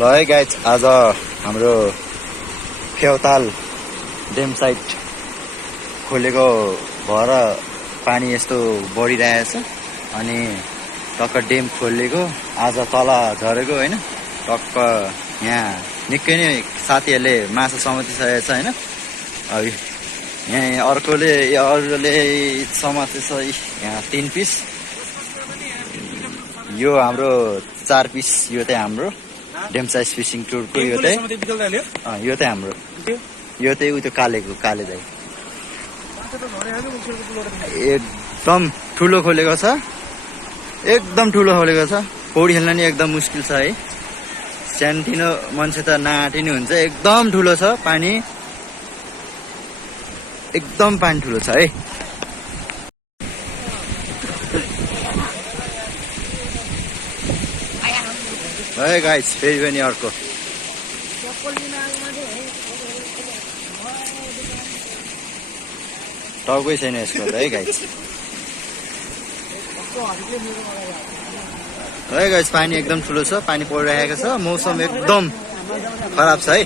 ल है गाइज आज हाम्रो फेउताल ड्याम साइड खोलेको भएर पानी यस्तो बढिरहेछ अनि टक्क ड्याम खोलेको आज तल झरेको हैन टक्क यहाँ निकै नै साथीहरूले माछा समातिसकेको छ हैन यहाँ अरूले समातेछ यहाँ 3 पिस यो हाम्रो 4 पिस यो चाहिँ हाम्रो ड्याम साइज फिसिङ टुरको यो चाहिँ हाम्रो यो चाहिँ उयो काले दाइ एकदम ठुलो खोलेको छ पौडी खेल्न नि एकदम मुस्किल छ है सानोतिनो मान्छे त नाटिने हुन्छ एकदम ठुलो छ पानी एकदम पानी ठुलो छ है गाइस फेरि पनि अर्को टाउकै छैन यसको है गाइस पानी एकदम ठुलो छ पानी परिरहेको छ मौसम एकदम खराब छ है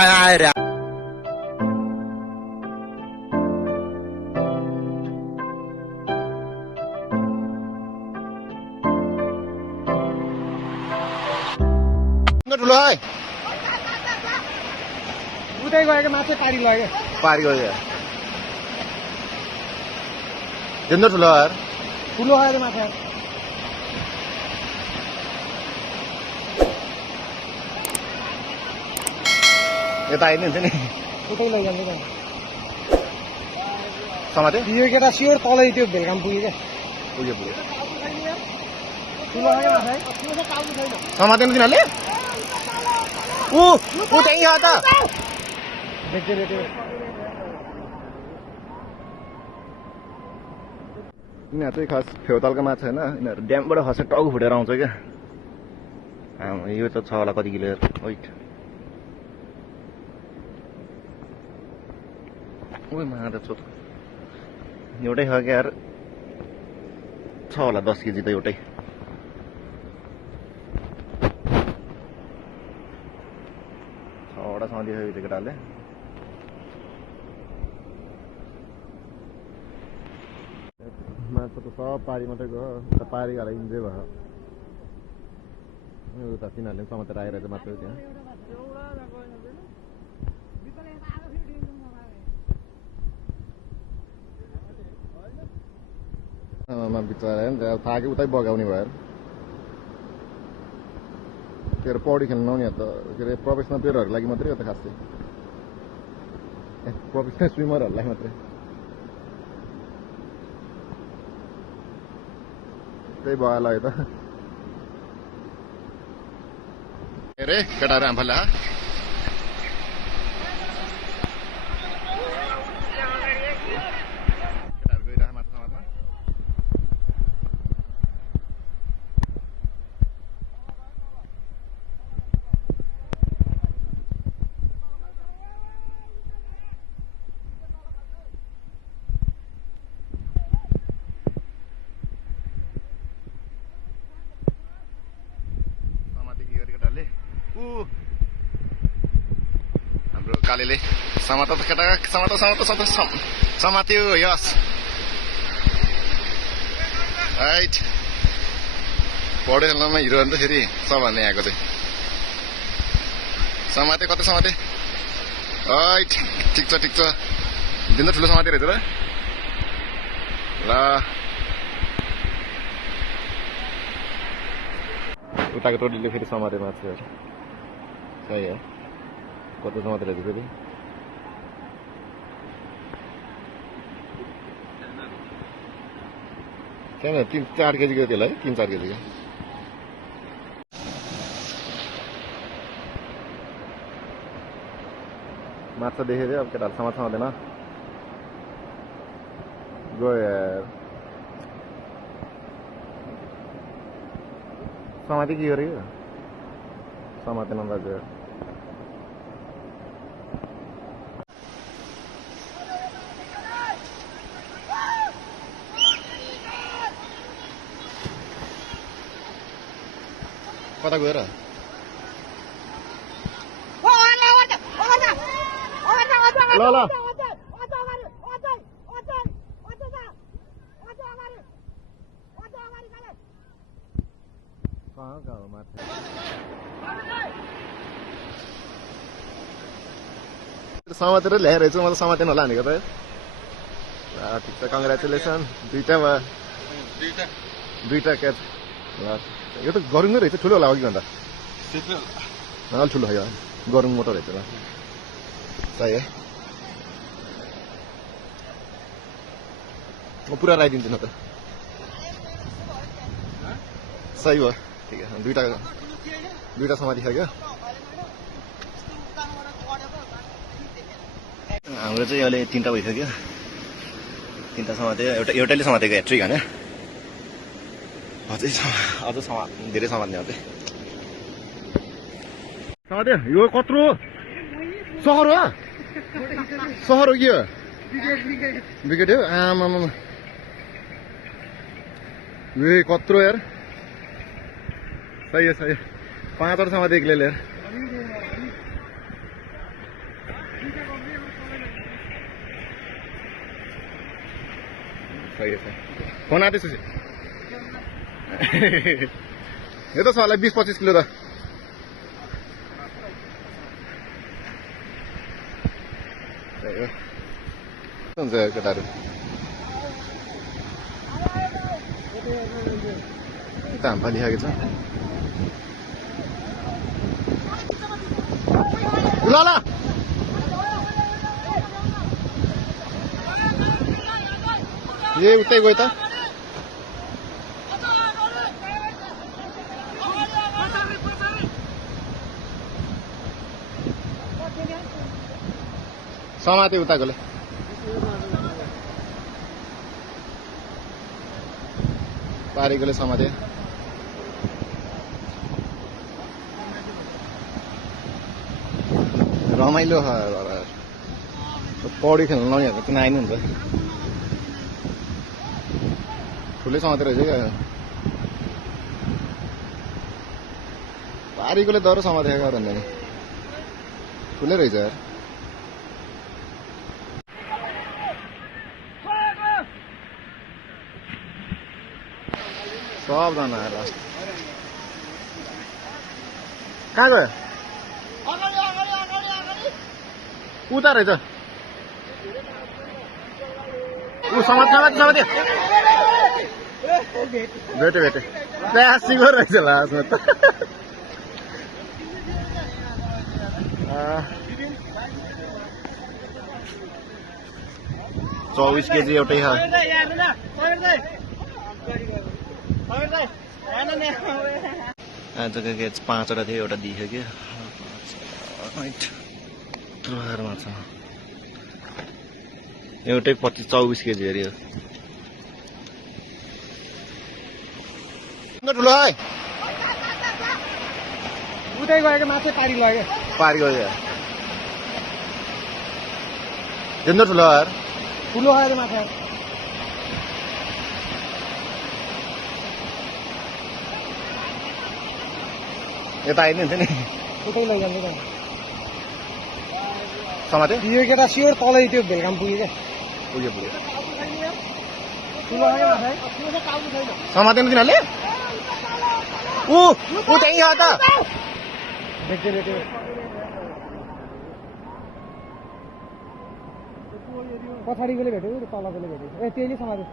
आएर ठुलो है उतै गएको माछा पारी लाग्यो झिन्दो ठुलो यार ठुलो आयो माछा यता आइदिनु हुन्छ नि उतै लैजान्छ समाते यो केटा स्योर तलै त्यो भेलकाम पुग्यो क्या पुग्यो ठुलो आयो माछा समातेन तिनीहरूले ऊ त्यही हो त यिनीहरू चाहिँ खास फेउतालको माछा होइन यिनीहरू ड्यामबाट खसेर टाउको फुटेर आउँछ क्या यो त छ होला कति किलो वेट ओइ माछा छ एउटै छ क्या यार छ होला 10 केजी त एउटै छवटा समातिसकेको थियो केटाले माछा त सब पारी मात्रै गयो पारी हालेर इन्जोय भयो उता तिनीहरूले समातेर आइरहेको मात्र त्यहाँ बिचरा थाहा उतै बगाउने भयो के अरे पौडी खेल्न नआउने त के अरे प्रोफेसनल प्लेयरहरूको लागि मात्रै हो त खासै प्रोफेसनल स्विमरहरूलाई मात्रै त्यही भयो ल त अरे केटाहरू आम्फाले हाम्रो कालेले समातो केटा समात्यो यस राइट पौडी खेल्नमा हिरो अन्त फेरि सबभन्दा यहाँको चाहिँ समाते कतै समाते राइट ठिक छ दिन त ठुलो समाते रहेछ र ल उताको टोलीले फेरि समाते माछाहरू सही हो कति समातेर चाहिँ फेरि छैन 3-4 केजीको त्यसलाई 3-4 केजीको माछा देखेर अब केटाहरू समात्दैन गयो यार समाते के गऱ्यो समातेन गयो कता गएर ल ल समातेर ल्याएर रहेछ म त समातेन होला भनेको त ठिक छ कङ्ग्रेचुलेसन दुईटा क्याच ल यो त गरुङ रहेछ ठुलो होला अघि भन्दा अलि ठुलो हो गरुङ मोटर रहेछ ल सही है म पुरा लगाइदिन्छु न त सही भयो ठिक है दुईटा समातिसक्यो हाम्रो चाहिँ अहिले 3टा भइसक्यो 3टा समात्यो एउटैले समातेको ह्याट्रिक होइन अझ धेरै समात्ने अझै समात्यो यो कत्रो सहर हो कि हो विकेट हो आमा ए कत्रो यार सही है 5वटा समात्यो एक्लैले यार सही है फोन आउँदैछ यो त सलाई 20-25 किलो त हुन्छ केटाहरू यता हाम्फा लिएको छ ल ल ए उतै गयो त समाते उताकोले पारेकोले समाते रमाइलो पौडी खेल्न लाउनेहरूको किन आइनु हुन्छ ठुलै समाते रहेछ क्या पारेकोले डह्रो समातेको भन्दा नि ठुलै रहेछ यार सबजना आएर कहाँ गयो उता रहेछ ऊ समात्यो भेटे प्यासीको रहेछ लास्टमा त 24 केजी एउटै छ आजको क्याच 5वटा थियो एउटा दिइसक्यो छ एउटै 24 केजी अरे ठुलो है उतै गएको माछा पारी लग्यो पारी गयो झन्डो ठुलो यार ठुलो आएर माछा यता आइदिनु हुन्थ्यो नि उतै लैजान्छ क्या समात्यो यो केटा स्योर तलै त्यो भेलकाम पुग्यो क्या पुग्यो ठुलो आयो माछा समातेन तिनीहरूले ऊ त्यहीँ हो त भेट्यो पछाडिकोले भेट्यो तलकोले भेट्यो ए त्यसले समात्यो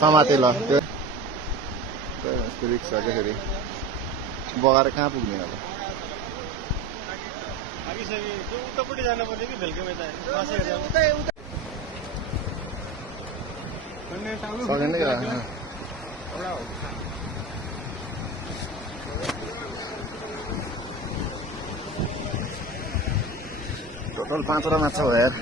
समाते ल त्यो रिक्स छ क्या फेरि बगाएर कहाँ पुग्ने अब सकेन टोटल 5वटा माछा हो यार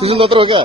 सुन मात्र हो क्या